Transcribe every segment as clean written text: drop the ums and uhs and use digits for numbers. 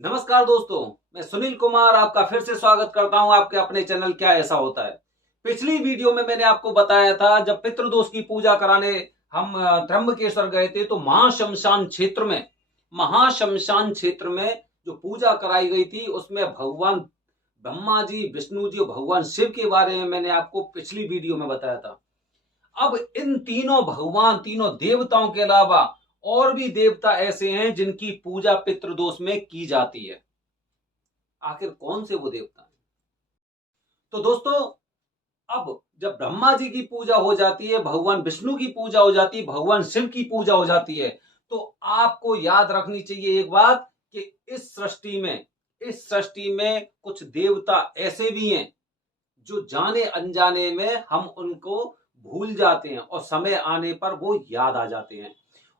नमस्कार दोस्तों, मैं सुनील कुमार आपका फिर से स्वागत करता हूं आपके अपने चैनल क्या ऐसा होता है। पिछली वीडियो में मैंने आपको बताया था जब पितृदोष की पूजा कराने हम त्र्यंबकेश्वर गए थे तो महाशमशान क्षेत्र में जो पूजा कराई गई थी उसमें भगवान ब्रह्मा जी, विष्णु जी और भगवान शिव के बारे में मैंने आपको पिछली वीडियो में बताया था। अब इन तीनों भगवान, तीनों देवताओं के अलावा और भी देवता ऐसे हैं जिनकी पूजा पितृदोष में की जाती है। आखिर कौन से वो देवता हैं? तो दोस्तों, अब जब ब्रह्मा जी की पूजा हो जाती है, भगवान विष्णु की पूजा हो जाती है, भगवान शिव की पूजा हो जाती है, तो आपको याद रखनी चाहिए एक बात कि इस सृष्टि में कुछ देवता ऐसे भी हैं जो जाने अनजाने में हम उनको भूल जाते हैं और समय आने पर वो याद आ जाते हैं।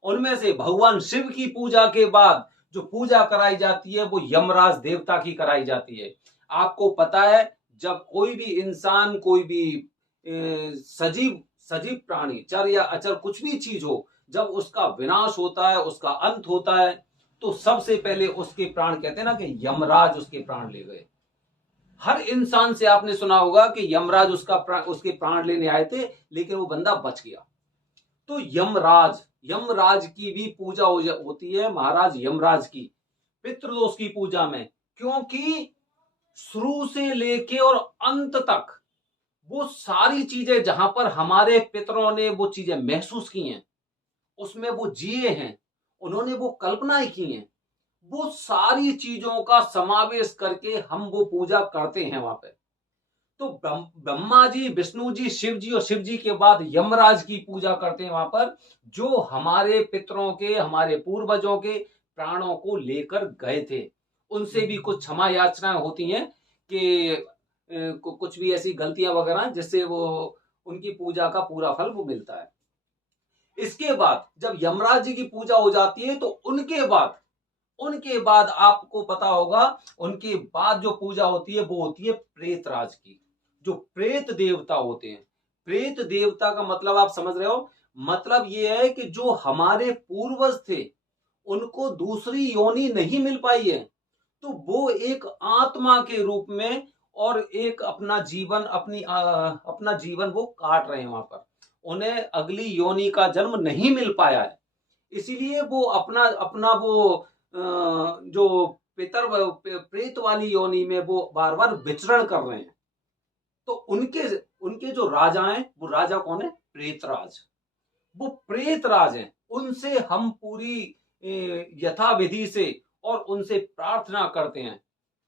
उनमें से भगवान शिव की पूजा के बाद जो पूजा कराई जाती है वो यमराज देवता की कराई जाती है। आपको पता है, जब कोई भी इंसान, कोई भी सजीव सजीव प्राणी, चर या अचर कुछ भी चीज हो, जब उसका विनाश होता है, उसका अंत होता है, तो सबसे पहले उसके प्राण, कहते हैं ना कि यमराज उसके प्राण ले गए। हर इंसान से आपने सुना होगा कि यमराज उसके प्राण लेने आए थे, लेकिन वो बंदा बच गया। तो यमराज यमराज की भी पूजा होती है, महाराज यमराज की पितृदोष की पूजा में। क्योंकि शुरू से लेके और अंत तक वो सारी चीजें जहां पर हमारे पितरों ने वो चीजें महसूस की हैं, उसमें वो जिए हैं, उन्होंने वो कल्पनाएं की हैं, वो सारी चीजों का समावेश करके हम वो पूजा करते हैं वहां पे। तो ब्रह्मा जी, विष्णु जी, शिव जी और शिव जी के बाद यमराज की पूजा करते हैं वहां पर, जो हमारे पितरों के, हमारे पूर्वजों के प्राणों को लेकर गए थे। उनसे भी कुछ क्षमा याचनाएं होती हैं कि कुछ भी ऐसी गलतियां वगैरह जिससे वो उनकी पूजा का पूरा फल वो मिलता है। इसके बाद जब यमराज जी की पूजा हो जाती है तो उनके बाद आपको पता होगा, उनके बाद जो पूजा होती है वो होती है प्रेतराज की। जो प्रेत देवता होते हैं, प्रेत देवता का मतलब आप समझ रहे हो। मतलब ये है कि जो हमारे पूर्वज थे उनको दूसरी योनि नहीं मिल पाई है, तो वो एक आत्मा के रूप में और एक अपना जीवन वो काट रहे हैं वहां पर। उन्हें अगली योनि का जन्म नहीं मिल पाया है, इसीलिए वो अपना अपना वो जो प्रेत वाली योनि में वो बार बार विचरण कर रहे हैं। तो उनके उनके जो राजा हैं, वो राजा कौन है? प्रेतराज। वो प्रेतराज हैं। उनसे हम पूरी यथाविधि से और उनसे प्रार्थना करते हैं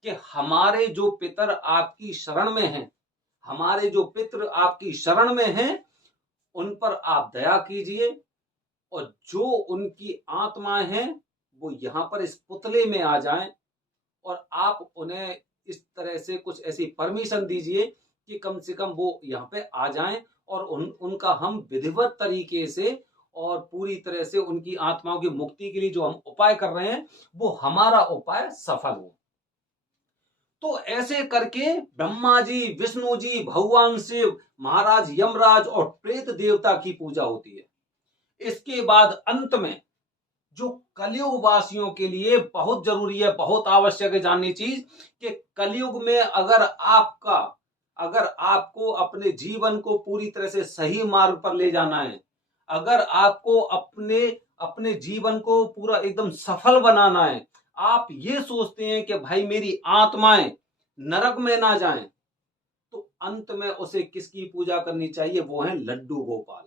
कि हमारे जो पितर आपकी शरण में हैं, हमारे जो पितृ आपकी शरण में हैं, उन पर आप दया कीजिए, और जो उनकी आत्माएं हैं वो यहां पर इस पुतले में आ जाएं, और आप उन्हें इस तरह से कुछ ऐसी परमिशन दीजिए कि कम से कम वो यहाँ पे आ जाएं, और उनका हम विधिवत तरीके से और पूरी तरह से उनकी आत्माओं की मुक्ति के लिए जो हम उपाय कर रहे हैं वो हमारा उपाय सफल हो। तो ऐसे करके ब्रह्मा जी, विष्णु जी, भगवान शिव, महाराज यमराज और प्रेत देवता की पूजा होती है। इसके बाद अंत में जो कलयुग वासियों के लिए बहुत जरूरी है, बहुत आवश्यक है जाननी चीज, कि कलयुग में अगर आपको अपने जीवन को पूरी तरह से सही मार्ग पर ले जाना है, अगर आपको अपने अपने जीवन को पूरा एकदम सफल बनाना है, आप ये सोचते हैं कि भाई मेरी आत्माएं नरक में ना जाएं, तो अंत में उसे किसकी पूजा करनी चाहिए? वो है लड्डू गोपाल।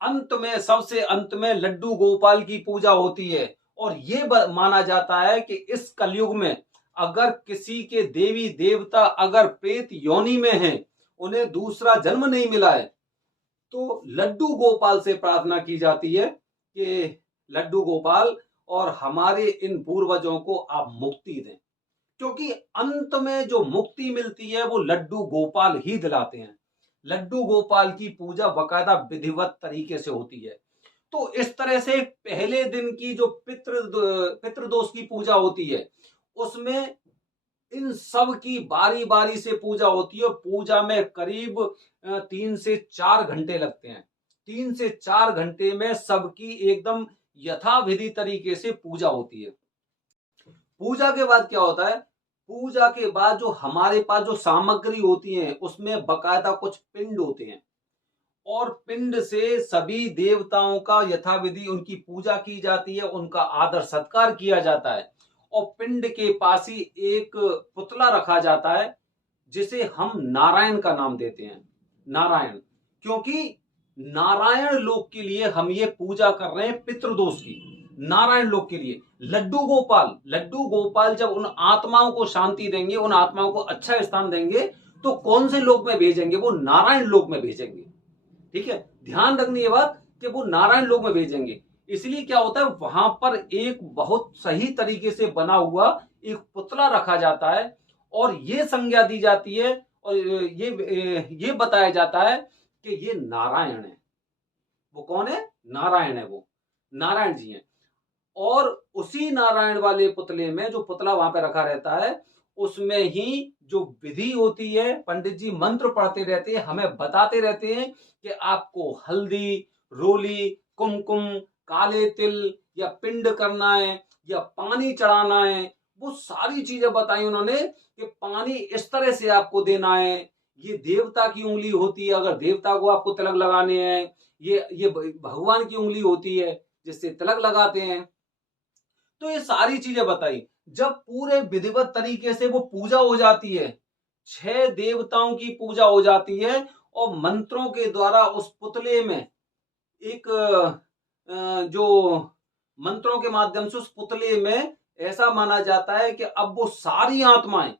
अंत में, सबसे अंत में लड्डू गोपाल की पूजा होती है। और ये माना जाता है कि इस कलयुग में अगर किसी के देवी देवता अगर प्रेत योनि में हैं, उन्हें दूसरा जन्म नहीं मिला है, तो लड्डू गोपाल से प्रार्थना की जाती है कि लड्डू गोपाल, और हमारे इन पूर्वजों को आप मुक्ति दें। क्योंकि अंत में जो मुक्ति मिलती है वो लड्डू गोपाल ही दिलाते हैं। लड्डू गोपाल की पूजा बकायदा विधिवत तरीके से होती है। तो इस तरह से पहले दिन की जो पितृदोष की पूजा होती है, उसमें इन सब की बारी बारी से पूजा होती है। पूजा में करीब 3 से 4 घंटे लगते हैं। 3 से 4 घंटे में सबकी एकदम यथाविधि तरीके से पूजा होती है। पूजा के बाद क्या होता है, पूजा के बाद जो हमारे पास जो सामग्री होती है उसमें बकायदा कुछ पिंड होते हैं, और पिंड से सभी देवताओं का यथाविधि उनकी पूजा की जाती है, उनका आदर सत्कार किया जाता है। और पिंड के पास ही एक पुतला रखा जाता है जिसे हम नारायण का नाम देते हैं, नारायण। क्योंकि नारायण लोक के लिए हम ये पूजा कर रहे हैं पितृदोष की, नारायण लोक के लिए। लड्डू गोपाल जब उन आत्माओं को शांति देंगे, उन आत्माओं को अच्छा स्थान देंगे, तो कौन से लोक में भेजेंगे, वो नारायण लोक में भेजेंगे। ठीक है, ध्यान रखनी ये बात कि वो नारायण लोक में भेजेंगे। इसलिए क्या होता है, वहां पर एक बहुत सही तरीके से बना हुआ एक पुतला रखा जाता है, और ये संज्ञा दी जाती है, और ये बताया जाता है कि ये नारायण है। वो कौन है, नारायण है, वो नारायण जी हैं। और उसी नारायण वाले पुतले में, जो पुतला वहां पे रखा रहता है, उसमें ही जो विधि होती है, पंडित जी मंत्र पढ़ते रहते हैं, हमें बताते रहते हैं कि आपको हल्दी, रोली, कुमकुम, काले तिल, या पिंड करना है, या पानी चढ़ाना है। वो सारी चीजें बताई उन्होंने कि पानी इस तरह से आपको देना है, ये देवता की उंगली होती है, अगर देवता को आपको तिलक लगाने हैं, ये भगवान की उंगली होती है जिससे तिलक लगाते हैं। तो ये सारी चीजें बताई। जब पूरे विधिवत तरीके से वो पूजा हो जाती है, 6 देवताओं की पूजा हो जाती है, और मंत्रों के द्वारा उस पुतले में एक जो मंत्रों के माध्यम से उस पुतले में ऐसा माना जाता है कि अब वो सारी आत्माएं,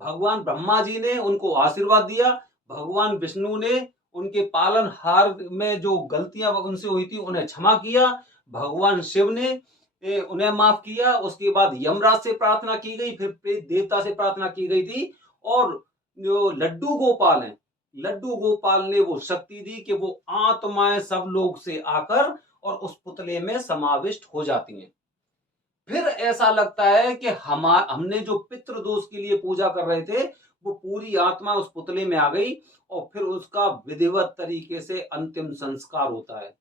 भगवान ब्रह्मा जी ने उनको आशीर्वाद दिया, भगवान विष्णु ने उनके पालनहार में जो गलतियां उनसे हुई थी उन्हें क्षमा किया, भगवान शिव ने उन्हें माफ किया। उसके बाद यमराज से प्रार्थना की गई, फिर प्रेत देवता से प्रार्थना की गई थी, और जो लड्डू गोपाल हैं, लड्डू गोपाल ने वो शक्ति दी कि वो आत्माएं सब लोग से आकर और उस पुतले में समाविष्ट हो जाती हैं। फिर ऐसा लगता है कि हमने जो पितृदोष के लिए पूजा कर रहे थे, वो पूरी आत्मा उस पुतले में आ गई, और फिर उसका विधिवत तरीके से अंतिम संस्कार होता है,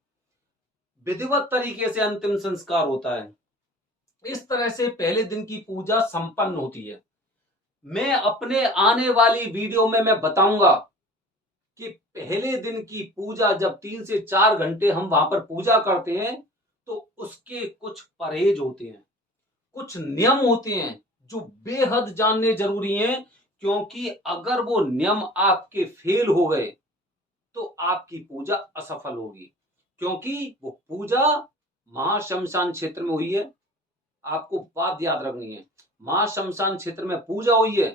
विधिवत तरीके से अंतिम संस्कार होता है। इस तरह से पहले दिन की पूजा संपन्न होती है। मैं अपने आने वाली वीडियो में मैं बताऊंगा कि पहले दिन की पूजा जब 3 से 4 घंटे हम वहां पर पूजा करते हैं, तो उसके कुछ परहेज होते हैं, कुछ नियम होते हैं जो बेहद जानने जरूरी हैं। क्योंकि अगर वो नियम आपके फेल हो गए तो आपकी पूजा असफल होगी। क्योंकि वो पूजा महाशमशान क्षेत्र में हुई है, आपको बात याद रखनी है, महाशमशान क्षेत्र में पूजा हुई है।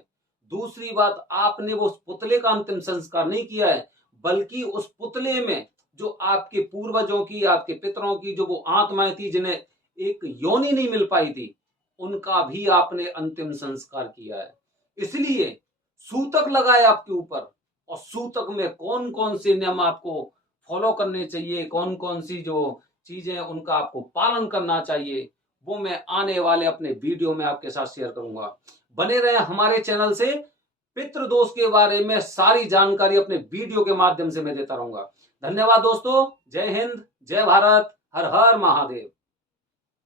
दूसरी बात, आपने वो उस पुतले का अंतिम संस्कार नहीं किया है, बल्कि उस पुतले में जो आपके पूर्वजों की, आपके पितरों की जो वो आत्माएं थी जिन्हें एक योनि नहीं मिल पाई थी, उनका भी आपने अंतिम संस्कार किया है। इसलिए सूतक लगाए आपके ऊपर, और सूतक में कौन कौन से नियम आपको फॉलो करने चाहिए, कौन कौन सी जो चीजें उनका आपको पालन करना चाहिए, वो मैं आने वाले अपने वीडियो में आपके साथ शेयर करूंगा। बने रहे हमारे चैनल से। पितृदोष के बारे में सारी जानकारी अपने वीडियो के माध्यम से मैं देता रहूंगा। धन्यवाद दोस्तों। जय हिंद, जय भारत, हर हर महादेव।